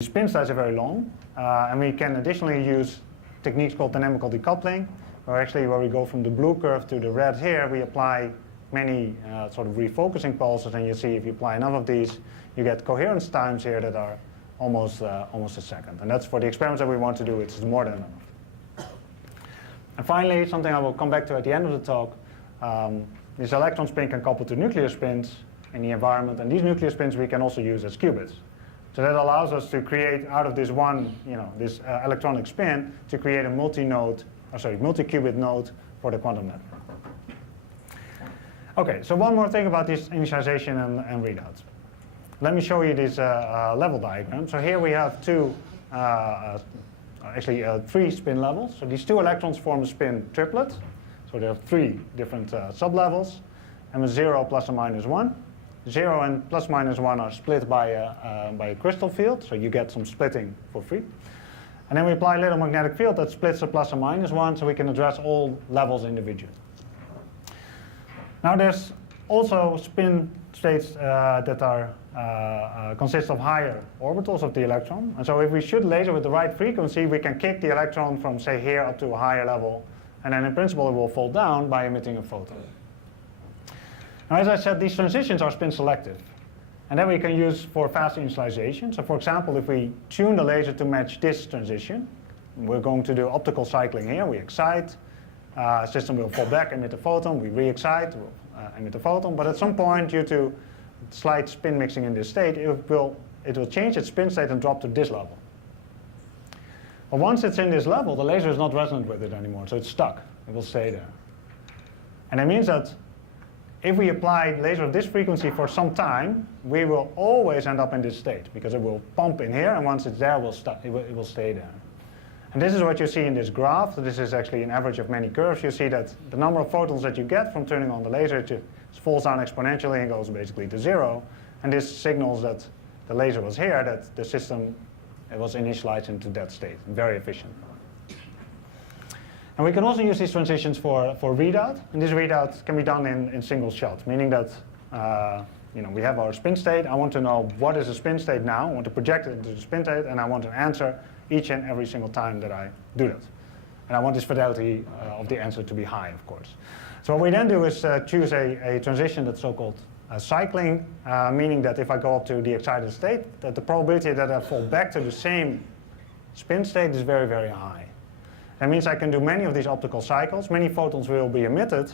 spin states are very long, and we can additionally use techniques called dynamical decoupling, where we go from the blue curve to the red here, we apply many sort of refocusing pulses, and you see if you apply enough of these, you get coherence times here that are almost a second. And that's for the experiments that we want to do, it's more than enough. And finally, something I will come back to at the end of the talk, this electron spin can couple to nuclear spins in the environment, and these nuclear spins we can also use as qubits. So that allows us to create out of this one, this electronic spin, to create a multi-qubit node for the quantum network. Okay, so one more thing about this initialization and readouts. Let me show you this level diagram. So here we have three spin levels. So these two electrons form a spin triplet. So there are three different sublevels, and with 0, plus or minus 1. 0 and plus minus 1 are split by a crystal field, so you get some splitting for free. And then we apply a little magnetic field that splits a plus or minus 1, so we can address all levels individually. Now there's also spin states that are consist of higher orbitals of the electron. And so if we shoot laser with the right frequency, we can kick the electron from, say, here up to a higher level. And then in principle, it will fall down by emitting a photon. Now, as I said, these transitions are spin selective. And then we can use for fast initialization. So for example, if we tune the laser to match this transition, we're going to do optical cycling here. We excite, system will fall back, emit a photon. We re-excite, emit a photon. But at some point, due to slight spin mixing in this state, it will change its spin state and drop to this level. But once it's in this level, the laser is not resonant with it anymore, so it's stuck. It will stay there. And that means that if we apply laser of this frequency for some time, we will always end up in this state, because it will pump in here, and once it's there, it will stay there. And this is what you see in this graph. So this is actually an average of many curves. You see that the number of photons that you get from turning on the laser falls down exponentially and goes basically to 0. And this signals that the laser was here, that the system was initialized into that state. Very efficient. And we can also use these transitions for readout. And this readout can be done in single shots, meaning that we have our spin state. I want to know what is the spin state now. I want to project it into the spin state, and I want to answer each and every single time that I do that. And I want this fidelity of the answer to be high, of course. So what we then do is choose a transition that's so-called cycling, meaning that if I go up to the excited state, that the probability that I fall back to the same spin state is very, very high. That means I can do many of these optical cycles. Many photons will be emitted.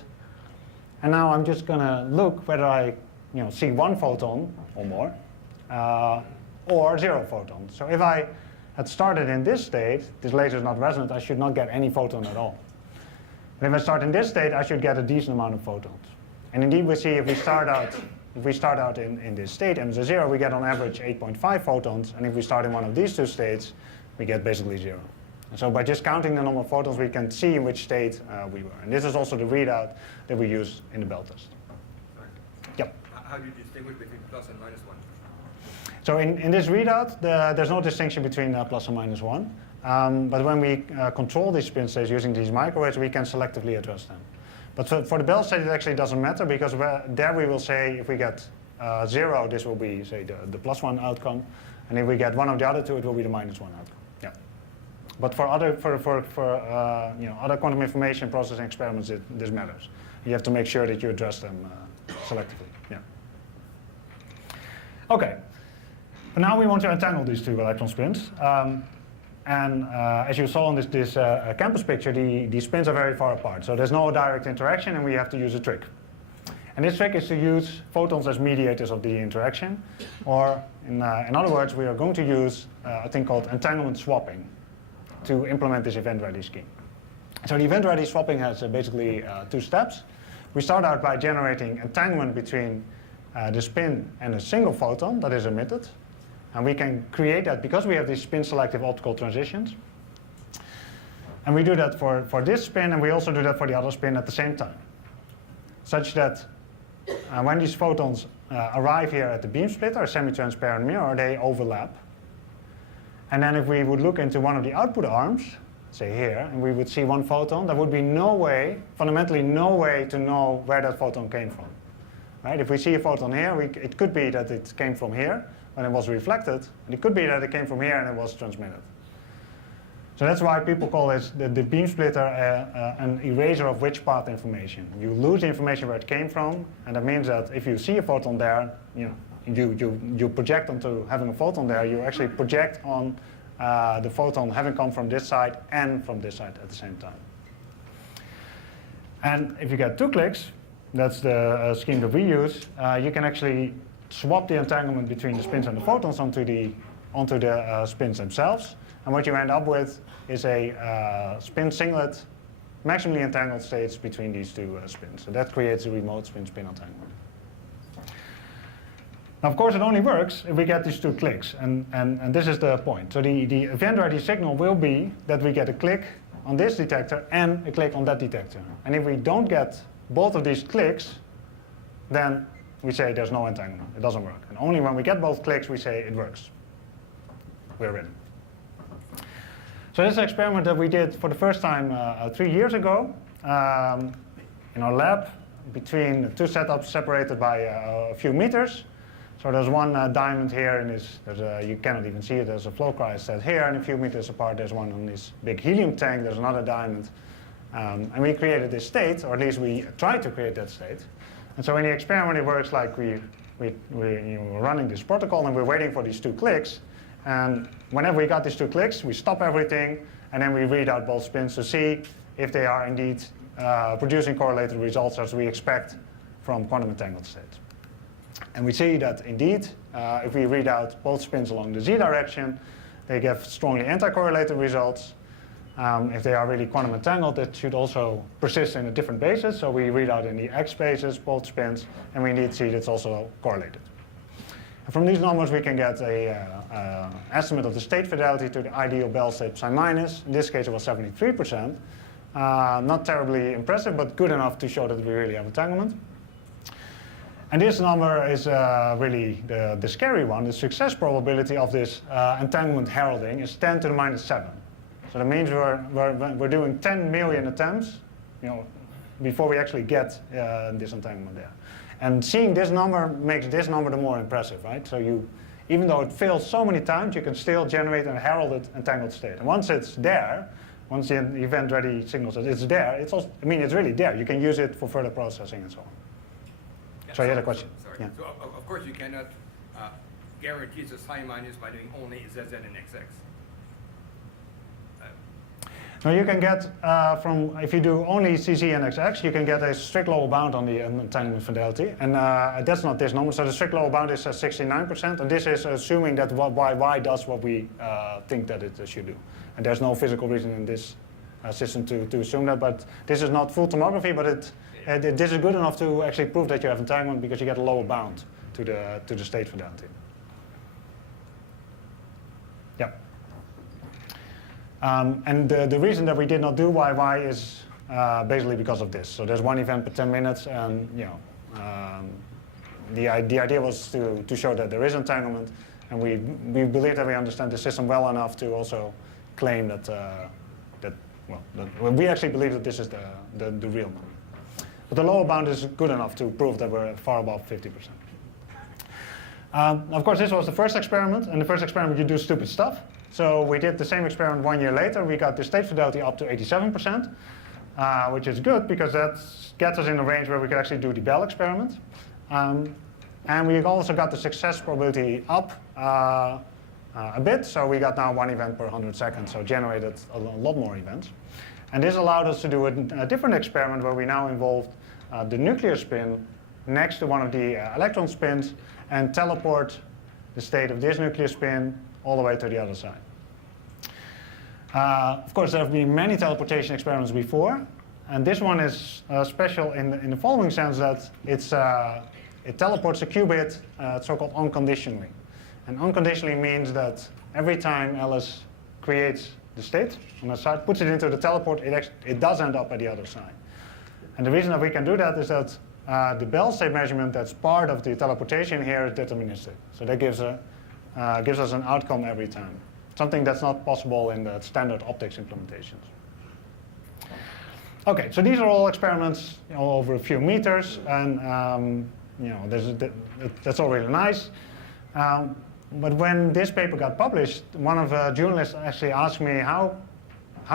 And now I'm just going to look whether I see one photon or more, or 0 photons. So if I had started in this state, this laser is not resonant, I should not get any photon at all. And if I start in this state, I should get a decent amount of photons. And indeed, we see if we start out in this state, m is 0, we get on average 8.5 photons. And if we start in one of these two states, we get basically 0. And so by just counting the number of photons, we can see in which state we were. And this is also the readout that we use in the Bell test. Sorry. Yep. How do you distinguish between plus and minus 1? So in this readout, there's no distinction between plus and minus 1. But when we control these spin states using these microwaves, we can selectively address them. But for the Bell state, it actually doesn't matter, because there we will say if we get 0, this will be, say, the plus 1 outcome. And if we get one of the other two, it will be the minus 1 outcome. Yeah. But for other other quantum information processing experiments, this matters. You have to make sure that you address them selectively. Yeah. Okay. But now we want to entangle these two electron spins. As you saw in this campus picture, the spins are very far apart. So there's no direct interaction, and we have to use a trick. And this trick is to use photons as mediators of the interaction. Or in other words, we are going to use a thing called entanglement swapping to implement this event-ready scheme. So the event-ready swapping has basically 2 steps. We start out by generating entanglement between the spin and a single photon that is emitted. And we can create that because we have these spin-selective optical transitions. And we do that for this spin, and we also do that for the other spin at the same time. Such that when these photons arrive here at the beam splitter, a semi-transparent mirror, they overlap. And then if we would look into one of the output arms, say here, and we would see one photon, there would be no way, fundamentally no way to know where that photon came from. Right? If we see a photon here, it could be that it came from here, when it was reflected. And it could be that it came from here and it was transmitted. So that's why people call this the beam splitter an eraser of rich path information. You lose the information where it came from, and that means that if you see a photon there, you project onto having a photon there, you actually project on the photon having come from this side and from this side at the same time. And if you get 2 clicks, that's the scheme that we use, you can actually swap the entanglement between the spins and the photons onto the spins themselves. And what you end up with is a spin singlet, maximally entangled states between these 2 spins. So that creates a remote spin-spin entanglement. Now, of course, it only works if we get these 2 clicks, and this is the point. So the event-ready signal will be that we get a click on this detector and a click on that detector. And if we don't get both of these clicks, then we say there's no entanglement. It doesn't work. And only when we get both clicks, we say it works. We're ready. So this is an experiment that we did for the first time 3 years ago in our lab, between 2 setups separated by a few meters. So there's one diamond here, and you cannot even see it. There's a flow cryostat here, and a few meters apart there's one on this big helium tank. There's another diamond. And we created this state, or at least we tried to create that state. And so in the experiment it works like we're running this protocol and we're waiting for these 2 clicks. And whenever we got these 2 clicks, we stop everything, and then we read out both spins to see if they are indeed producing correlated results as we expect from quantum entangled states. And we see that indeed, if we read out both spins along the z direction, they give strongly anti-correlated results. If they are really quantum entangled, it should also persist in a different basis. So we read out in the x basis both spins, and we indeed see it's also correlated. And from these numbers, we can get an estimate of the state fidelity to the ideal Bell shape psi minus. In this case, it was 73%. Not terribly impressive, but good enough to show that we really have entanglement. And this number is really the scary one. The success probability of this entanglement heralding is 10 to the minus 7. So that means we're doing 10 million attempts, before we actually get this entanglement there. And seeing this number makes this number the more impressive, right? So even though it fails so many times, you can still generate a heralded entangled state. And once it's there, once the event-ready signal says it's there, it's really there. You can use it for further processing and so on. Yeah, so you had a question? Sorry. Yeah. So of course you cannot guarantee the psi minus by doing only ZZ and XX. Now you can get, if you do only CZ and XX, you can get a strict lower bound on the entanglement fidelity. And that's not this number. So the strict lower bound is 69%. And this is assuming that Y does what we think that it should do. And there's no physical reason in this system to assume that. But this is not full tomography, but this is good enough to actually prove that you have entanglement because you get a lower bound to the state fidelity. Yeah. And the reason that we did not do YY is basically because of this. So there's one event per 10 minutes, and the idea was to show that there is entanglement, and we believe that we understand the system well enough to also claim that we actually believe that this is the real number. But the lower bound is good enough to prove that we're far above 50%. Of course, this was the first experiment, and the first experiment you do stupid stuff. So we did the same experiment 1 year later. We got the state fidelity up to 87%, which is good because that gets us in a range where we could actually do the Bell experiment. And we also got the success probability up a bit. So we got now 1 event per 100 seconds, so generated a lot more events. And this allowed us to do a different experiment where we now involved the nuclear spin next to one of the electron spins and teleport the state of this nuclear spin all the way to the other side. Of course, there have been many teleportation experiments before, and this one is special in the following sense that it teleports a qubit so-called unconditionally. And unconditionally means that every time Alice creates the state on the side, puts it into the teleport, it does end up at the other side. And the reason that we can do that is that the Bell state measurement that's part of the teleportation here is deterministic. So that gives us an outcome every time. Something that's not possible in the standard optics implementations. Okay, so these are all experiments over a few meters, and that's all really nice. But when this paper got published, one of the journalists actually asked me, how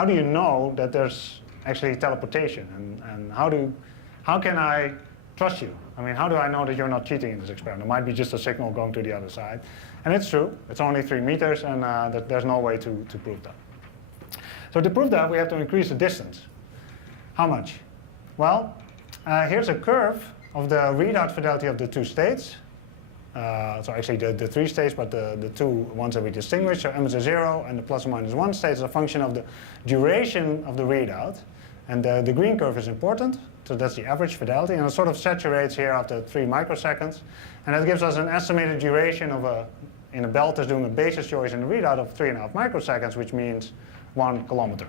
do you know that there's actually teleportation? And how can I trust you? I mean, how do I know that you're not cheating in this experiment? It might be just a signal going to the other side. And it's true. It's only 3 meters, and there's no way to prove that. So to prove that, we have to increase the distance. How much? Well, here's a curve of the readout fidelity of the 2 states. So actually the 3 states, but the 2 ones that we distinguish. So m is a 0, and the plus or minus 1 state is a function of the duration of the readout. And the green curve is important. So that's the average fidelity, and it sort of saturates here after 3 microseconds. And that gives us an estimated duration of in a belt that's doing a basis choice in the readout of 3.5 microseconds, which means 1 kilometer.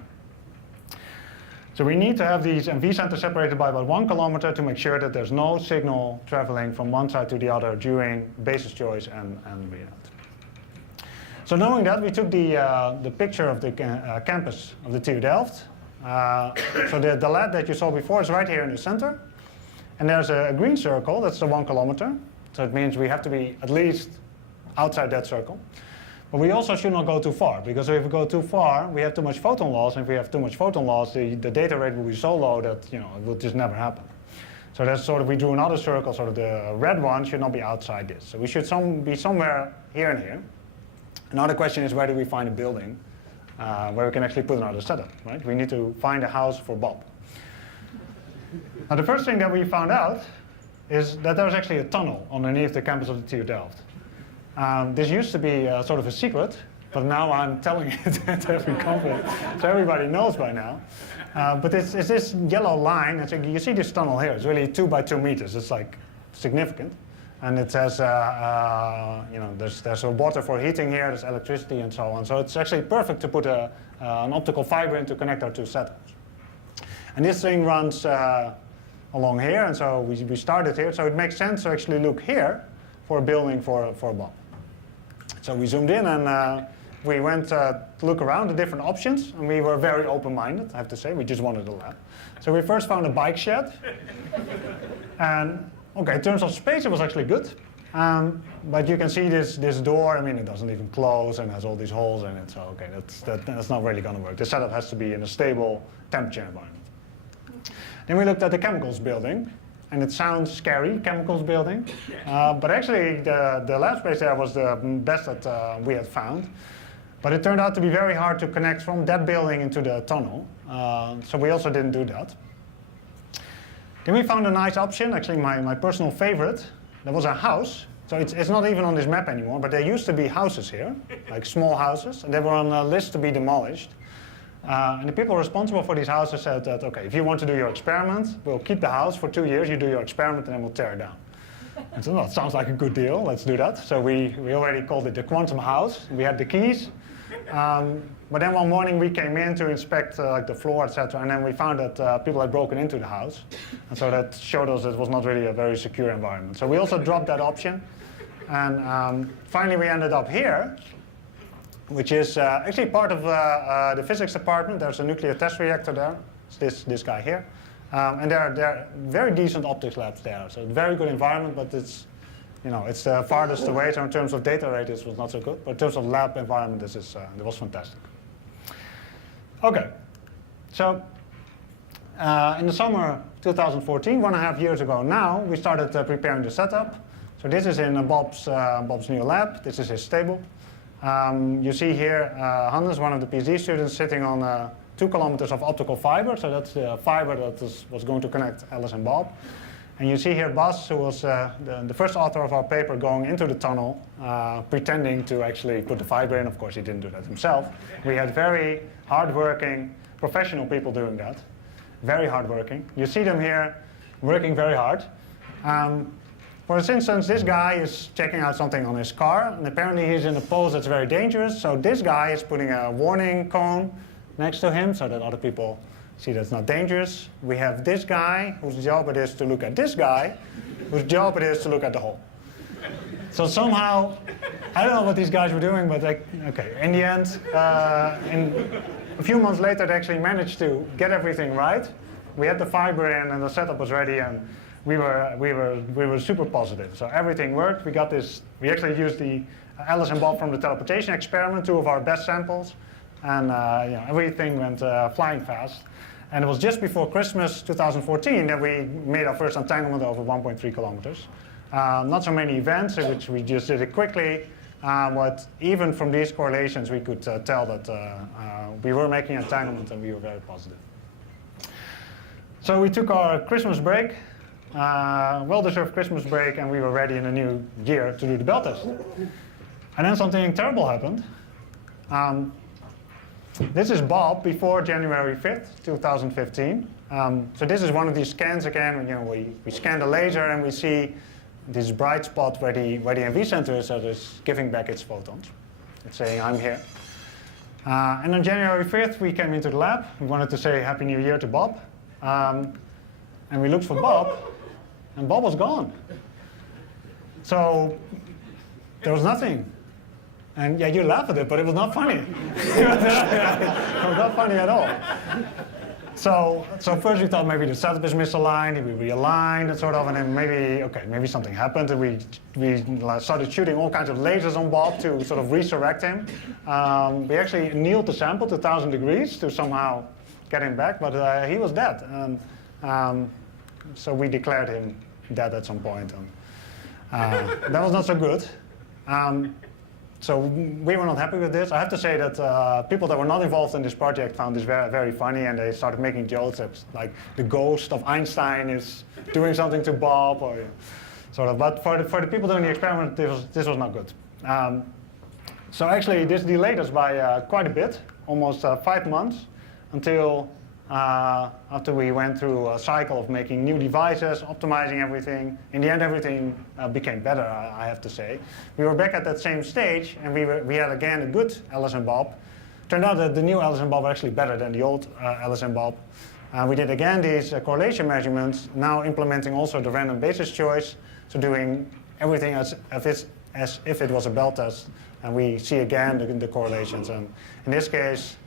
So we need to have these MV centers separated by about 1 kilometer to make sure that there's no signal traveling from one side to the other during basis choice and readout. So knowing that, we took the picture of the campus of the TU Delft. So the lab that you saw before is right here in the center. And there's a green circle, that's the 1 kilometer. So it means we have to be at least outside that circle. But we also should not go too far, because if we go too far, we have too much photon loss. And if we have too much photon loss, the data rate will be so low that it will just never happen. So that's sort of, we drew another circle, sort of the red one should not be outside this. So we should be somewhere here and here. Another question is, where do we find a building where we can actually put another setup, right? We need to find a house for Bob. Now the first thing that we found out is that there's actually a tunnel underneath the campus of the TU Delft. This used to be sort of a secret, but now I'm telling it to every conference, so everybody knows by now. But it's this yellow line. You see this tunnel here. It's really 2 by 2 meters. It's like significant, and it says there's water for heating here. There's electricity and so on. So it's actually perfect to put an optical fiber in to connect our 2 setups. And this thing runs along here, and so we started here. So it makes sense to actually look here for a building for a bomb. So we zoomed in and we went to look around the different options, and we were very open-minded, I have to say. We just wanted a lab. So we first found a bike shed. And okay, in terms of space, it was actually good. But you can see this door. I mean, it doesn't even close and has all these holes in it. So okay, that's not really going to work. The setup has to be in a stable temperature environment. Then we looked at the chemicals building. And it sounds scary, chemicals building. But actually, the lab space there was the best that we had found. But it turned out to be very hard to connect from that building into the tunnel. So we also didn't do that. Then we found a nice option, actually my personal favorite. There was a house. So it's not even on this map anymore, but there used to be houses here, like small houses. And they were on a list to be demolished. And the people responsible for these houses said that, okay, if you want to do your experiment, we'll keep the house for 2 years, you do your experiment, and then we'll tear it down. And so, well, it sounds like a good deal, let's do that. So we already called it the quantum house. We had the keys. But then one morning we came in to inspect like the floor, etc., and then we found that people had broken into the house. And so that showed us it was not really a very secure environment. So we also dropped that option. And finally we ended up here, which is actually part of the physics department. There's a nuclear test reactor there. It's this guy here. And there are very decent optics labs there. So very good environment, but it's the farthest away. So in terms of data rate, this was not so good. But in terms of lab environment, it was fantastic. Okay, so in the summer 2014, 1.5 years ago now, we started preparing the setup. So this is in Bob's new lab. This is his stable. You see here Hannes, one of the PhD students, sitting on 2 kilometers of optical fiber. So that's the fiber that was going to connect Alice and Bob. And you see here Bas, who was the first author of our paper, going into the tunnel, pretending to actually put the fiber in. Of course, he didn't do that himself. We had very hard-working professional people doing that. Very hard-working. You see them here working very hard. For instance, this guy is checking out something on his car, and apparently he's in a pose that's very dangerous. So this guy is putting a warning cone next to him so that other people see that's not dangerous. We have this guy whose job it is to look at this guy, whose job it is to look at the hole. So somehow, I don't know what these guys were doing, but okay. In the end, a few months later, they actually managed to get everything right. We had the fiber in, and the setup was ready, and we were super positive. So everything worked. We got this. We actually used the Alice and Bob from the teleportation experiment, 2 of our best samples, and everything went flying fast. And it was just before Christmas 2014 that we made our first entanglement over 1.3 kilometers. Not so many events, which we just did it quickly, but even from these correlations we could tell that we were making entanglement and we were very positive. So we took our Christmas break, well-deserved Christmas break, and we were ready in the new year to do the bell test. And then something terrible happened. This is Bob before January 5th, 2015. So this is one of these scans again. We scan the laser and we see this bright spot where the NV center is, so it's giving back its photons. It's saying, I'm here. And on January 5th, we came into the lab. We wanted to say Happy New Year to Bob. And we looked for Bob, and Bob was gone. So there was nothing. And yeah, you laugh at it, but it was not funny. It was not funny at all. So first we thought maybe the setup is misaligned, we realigned and sort of, and then maybe something happened, and we started shooting all kinds of lasers on Bob to sort of resurrect him. We actually annealed the sample to 1,000 degrees to somehow get him back, but he was dead. And so we declared him dead at some point. And, that was not so good. So we were not happy with this. I have to say that people that were not involved in this project found this very, very funny, and they started making jokes that like the ghost of Einstein is doing something to Bob, or sort of. But for the people doing the experiment, this was not good. So actually, this delayed us by quite a bit, almost 5 months, until after we went through a cycle of making new devices, optimizing everything. In the end, everything became better, I have to say. We were back at that same stage, and we had again a good Alice and Bob. Turned out that the new Alice and Bob were actually better than the old Alice and Bob. We did again these correlation measurements, now implementing also the random basis choice, so doing everything as if it was a bell test. And we see again the correlations. And in this case,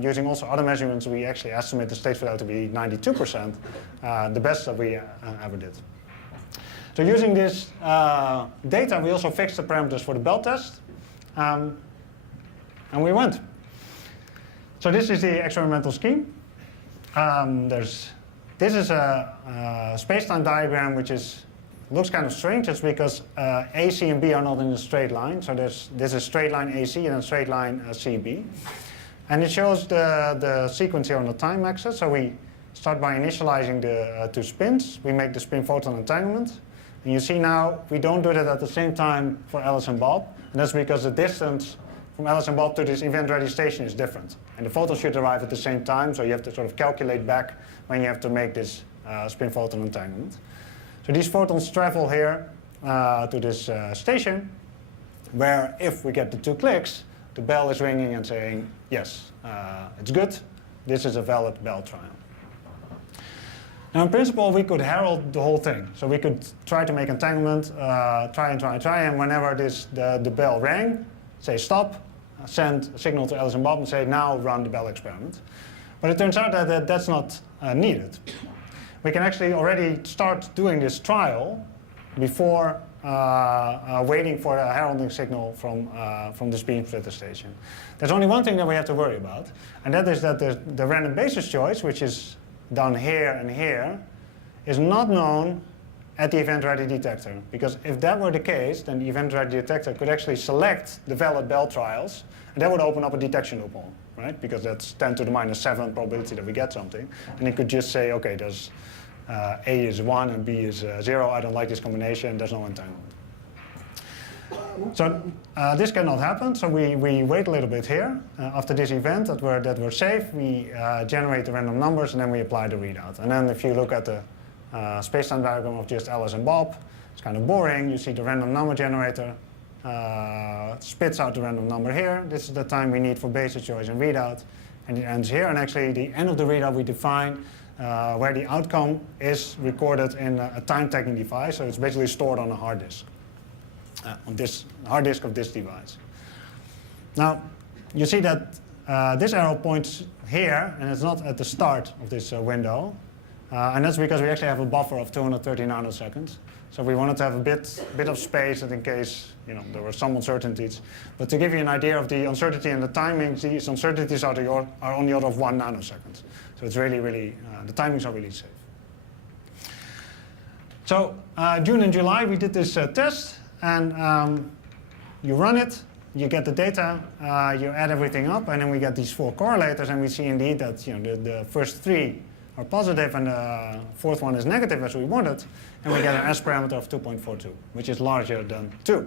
using also other measurements, we actually estimate the state fidelity to be 92%, the best that we ever did. So using this data, we also fixed the parameters for the bell test. And we went. So this is the experimental scheme. This is a space-time diagram which looks kind of strange. It's because A, C, and B are not in a straight line. So there's a straight line AC and a straight line CB. And it shows the sequence here on the time axis. So we start by initializing the 2 spins. We make the spin-photon entanglement. And you see now we don't do that at the same time for Alice and Bob. And that's because the distance from Alice and Bob to this event-ready station is different. And the photons should arrive at the same time, so you have to sort of calculate back when you have to make this spin-photon entanglement. So these photons travel here to this station, where if we get the 2 clicks, the bell is ringing and saying, yes, it's good, this is a valid bell trial. Now in principle, we could herald the whole thing. So we could try to make entanglement, try, and whenever the bell rang, say stop, send a signal to Alice and Bob and say, now run the bell experiment. But it turns out that that's not needed. We can actually already start doing this trial before waiting for a heralding signal from this beam splitter station. There's only one thing that we have to worry about, and that is that the random basis choice, which is done here and here, is not known at the event-ready detector. Because if that were the case, then the event-ready detector could actually select the valid bell trials, and that would open up a detection loophole, right? Because that's 10 to the minus 7 probability that we get something. And it could just say, okay, there's A is 1 and B is 0. I don't like this combination. There's no entanglement. So this cannot happen. So we wait a little bit here. After this event that we're safe, we generate the random numbers, and then we apply the readout. And then if you look at the space-time diagram of just Alice and Bob, it's kind of boring. You see the random number generator spits out the random number here. This is the time we need for basis choice and readout. And it ends here. And actually, the end of the readout, we define where the outcome is recorded in a time-tagging device. So it's basically stored on a hard disk, on this hard disk of this device. Now, you see that this arrow points here, and it's not at the start of this window. And that's because we actually have a buffer of 230 nanoseconds. So we wanted to have a bit of space in case there were some uncertainties. But to give you an idea of the uncertainty and the timings, these uncertainties are on the order of 1 nanosecond. So it's really, really, the timings are really safe. So June and July we did this test, and you run it, you get the data, you add everything up, and then we get these 4 correlators, and we see indeed that the first 3 are positive and the fourth one is negative as we wanted, and we get an S parameter of 2.42, which is larger than 2. So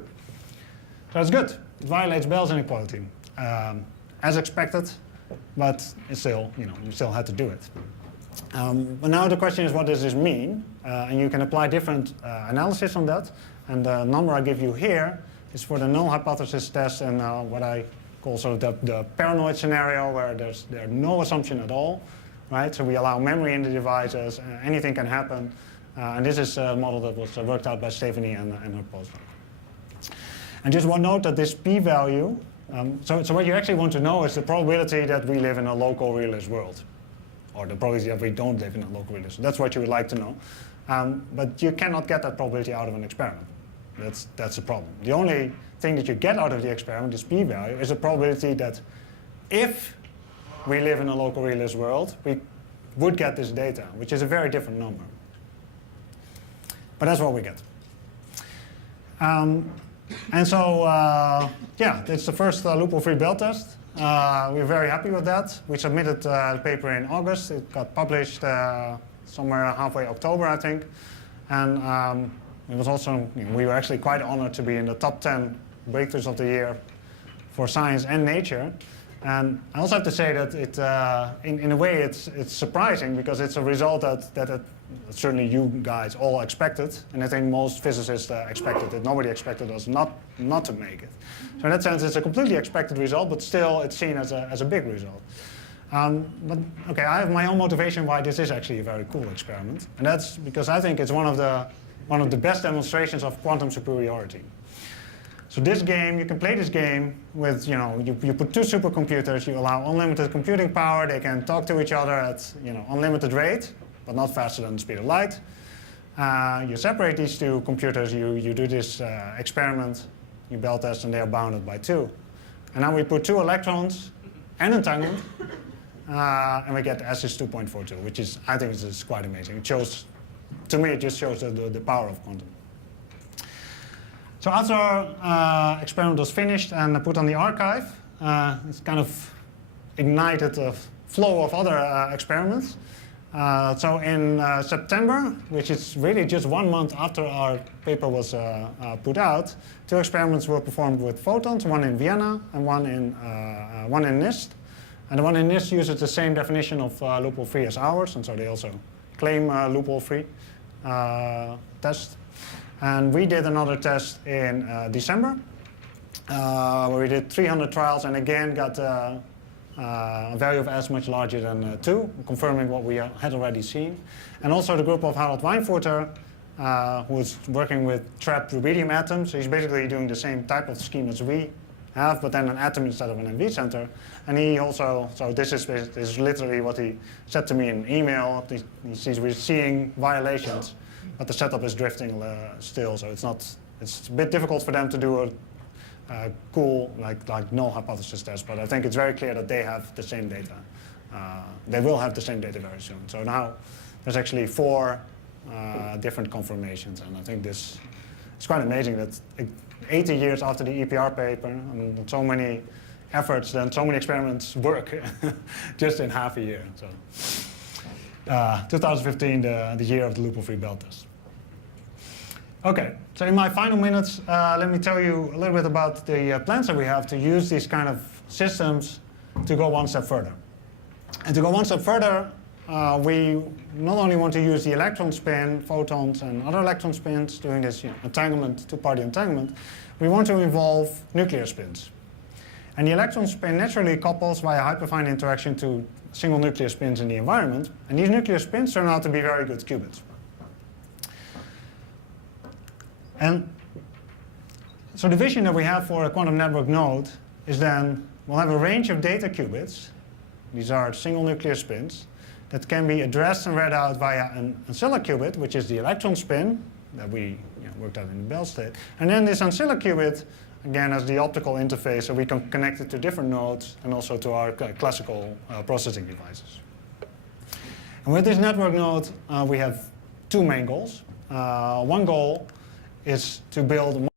that's good. It violates Bell's inequality, as expected, but it's still, you still had to do it. But now the question is, what does this mean? And you can apply different analysis on that. And the number I give you here is for the null hypothesis test and what I call sort of the paranoid scenario, where there's no assumption at all. Right? So we allow memory in the devices, anything can happen. And this is a model that was worked out by Stephanie and her postdoc. And just one note that this p-value, so what you actually want to know is the probability that we live in a local realist world, or the probability that we don't live in a local realist. That's what you would like to know. But you cannot get that probability out of an experiment. That's the problem. The only thing that you get out of the experiment, this p-value, is a probability that if we live in a local realist world, we would get this data, which is a very different number. But that's what we get. And so, yeah, it's the first loophole-free Bell test. We're very happy with that. We submitted the paper in August. It got published somewhere halfway October, I think. And it was also, we were actually quite honored to be in the top 10 breakthroughs of the year for science and nature. And I also have to say that in a way it's surprising, because it's a result that certainly you guys all expected, and I think most physicists expected it. Nobody expected us not to make it. So in that sense, it's a completely expected result, but still it's seen as a big result. But okay, I have my own motivation why this is actually a very cool experiment, and that's because I think it's one of the best demonstrations of quantum superiority. So this game, you can play this game with, you put 2 supercomputers, you allow unlimited computing power, they can talk to each other at, unlimited rate, but not faster than the speed of light. You separate these 2 computers, you do this experiment, you Bell test, and they are bounded by 2. And now we put 2 electrons and entanglement, and we get S is 2.42, which is, I think, is quite amazing. It shows, to me, it just shows the power of quantum. So after our experiment was finished and put on the archive, it's kind of ignited a flow of other experiments. So in September, which is really just 1 month after our paper was put out, 2 experiments were performed with photons, one in Vienna and one in NIST. And the one in NIST uses the same definition of loophole-free as ours, and so they also claim loophole-free test. And we did another test in December, where we did 300 trials and again got a value of S much larger than 2, confirming what we had already seen. And also the group of Harold Weinfurter, who was working with trapped rubidium atoms. So he's basically doing the same type of scheme as we have, but then an atom instead of an MV center. And he also, so this is literally what he said to me in an email. He sees we're seeing violations, but the setup is drifting still, so it's a bit difficult for them to do a cool like null hypothesis test, but I think it's very clear that they have the same data. They will have the same data very soon. So now there's actually 4 different confirmations, and I think it's quite amazing that 80 years after the EPR paper, and so many efforts, then so many experiments work just in half a year. So 2015, the year of the loophole-free Bell test. Okay, so in my final minutes, let me tell you a little bit about the plans that we have to use these kind of systems to go 1 step further. And to go 1 step further, we not only want to use the electron spin, photons, and other electron spins, doing this entanglement, 2-party entanglement, we want to involve nuclear spins. And the electron spin naturally couples via hyperfine interaction to single nuclear spins in the environment, and these nuclear spins turn out to be very good qubits. And so the vision that we have for a quantum network node is then we'll have a range of data qubits. These are single nuclear spins that can be addressed and read out via an ancilla qubit, which is the electron spin, that we worked out in the Bell state. And then this ancilla qubit, again, as the optical interface, so we can connect it to different nodes and also to our classical processing devices. And with this network node, we have two main goals. One goal is to build